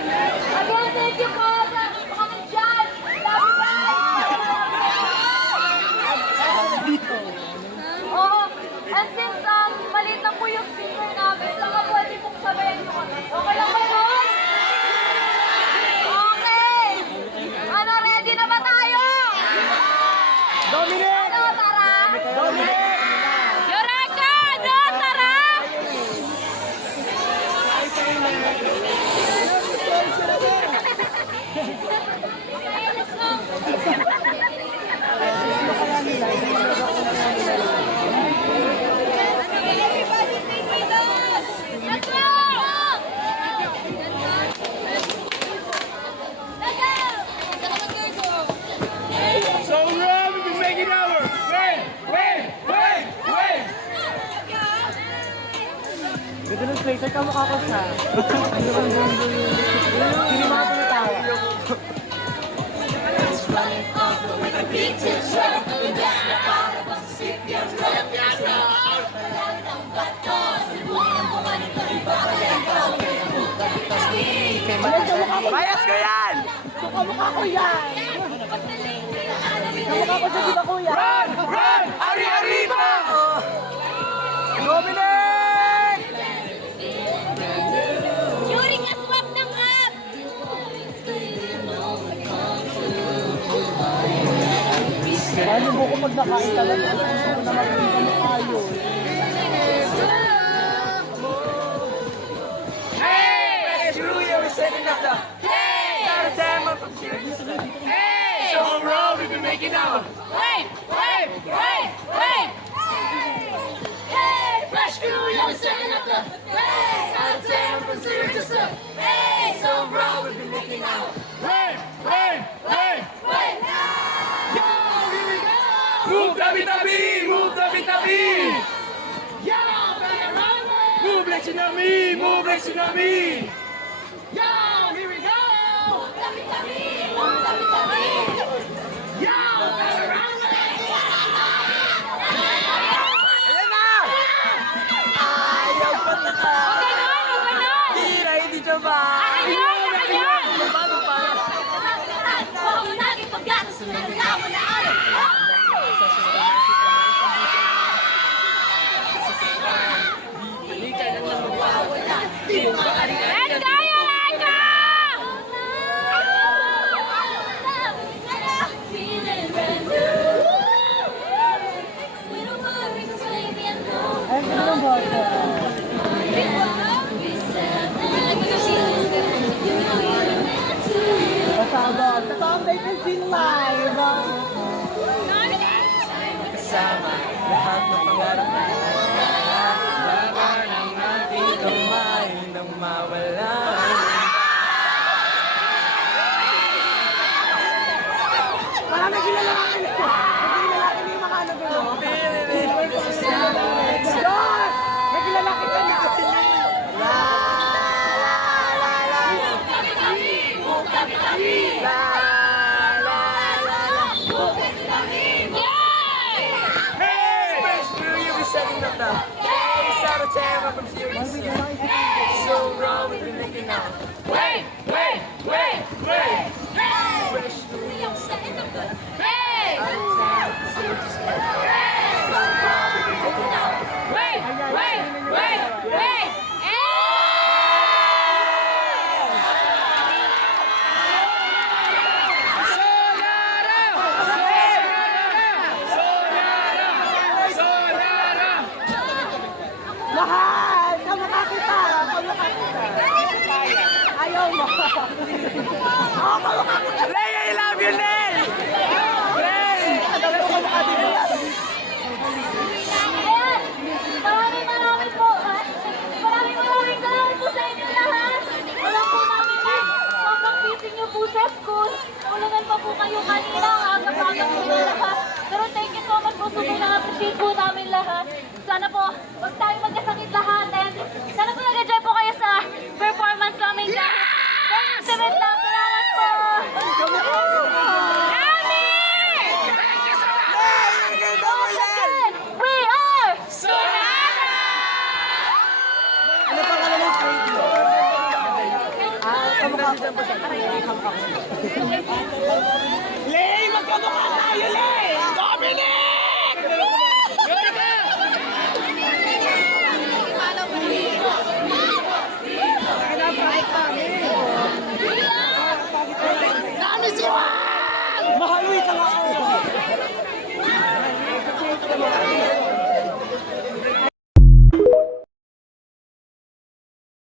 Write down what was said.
Again, thank you po sa kami dyan. Love you guys. Oo. And since maliit lang po yung speaker namin, baka pwede pong sabayan nyo kami. Okay lang ba yun? Okay. Ano, ready na ba tayo? Dominic! Ano, tara? Dominic! Eureka! Ano, tara? Okay, let's go. Everybody sing with us! Let's go! Let's go! So Rob, we can make it over! Wait! Ganda ng plate, ay kamukha ko siya. Hindi mga tumatawa. Bias ko yan! Kamukha ko yan! Kamukha ko siya, di ba kuya? Run! Ari-ari pa! Dominic! Yuri, kaswap ng up! Paano mo ko pag nakain talaga? Ano na magiging kamukha yun? Hey! Screw you! We're setting up the... Hey! Got a time up from here. Hey! So Rob, we've been making out. Wait! Hey! Fresh crew, yeah, we're setting up the hey! Out of town from zero to some hey! So raw, we've been making out. Hey! Wait! Yo! Here we go! Move tabi-tabi! Move tabi-tabi! Yo! Move like tsunami! Move like tsunami! Yo! Here we go! Tabi-tabi! Yo! Ayan na! Ayaw pa na ka! Hindi siya ba? Paano? Huwag mo naging paggatas ng nalaman na ano! Let's go, Eureka! Ay, hindi lang ba ito? Kasama. Kasama natin sin live. Kasama. Lahat ng pangarap na laban ang ating kamay nang mawala. Parang nagilalakan ito. Nagilalakan yung mga ano gano'n. Diyos! Nagilalakan ka na kasi na. Hey! Fresh crew, you'll be setting up the hey! Out of town, I'm from Sirius. So wrong, we've been making out. Wait! Fresh crew, you'll be setting up the Hey! out of town, I'm from Sirius. So wrong, we've been making out. Wait! Mahal! Kamukha kita! Ayaw mo! Lay, I love you, Lay! Lay! Ang dami mo kamukha din nila. Ayan! Maraming po! Maraming salamat po sa inyo lahat! Alam po namin na sobrang busy niyo po sa school. Ulangan pa po kayo kanina, aga-aga po na lahat. Pero thank you so much po, sobrang na-appreciate po namin lahat. Sana po, huwag tayo magkasakit lahat. And sana po nag-enjoy po kayo sa performance namin dyan. Thank you, lang. Salamat po! Yummy! We are Sonara! Ano pangalan ng grade mo? Kamukha Lay, magkamukha tayo, Lay!